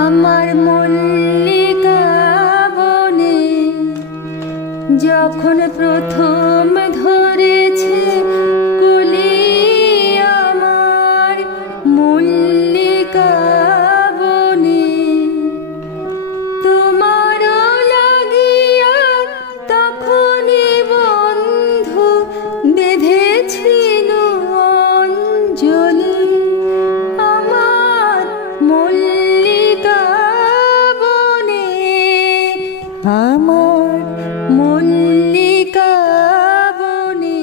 আমার মল্লিকা বনে যখন প্রথম ধরেছে কলি, আমার মল্লিকা বনে তোমার লাগিয়া তখনই বন্ধু বেঁধেছিল অঞ্জলি। আমার মল্লিকা বনে, আমার মল্লিকা বনে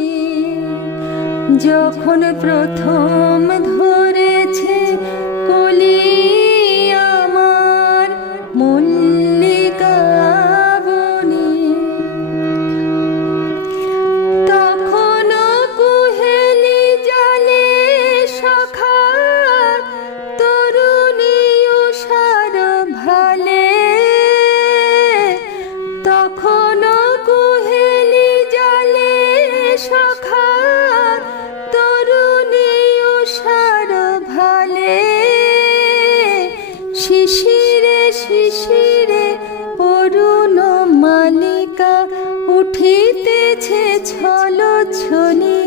যখন প্রথম ধরেছে কলি, আমার মল্লিকা বনে তখনও কুহেলি জালে সখা তরুণী উষার ভালে। তখনও কুহেলি জালে সখা তরুণী উষার ভালে। শিশিরে শিশিরে অরুণ মালিকা উঠিতেছে ছল ছলি।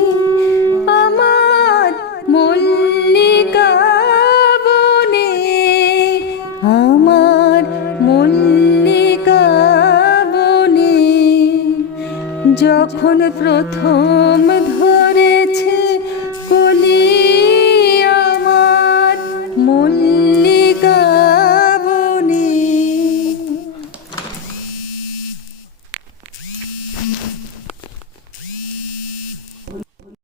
আমার মল্লিকা বনে, আমার মল্লিকা বনে যখন প্রথম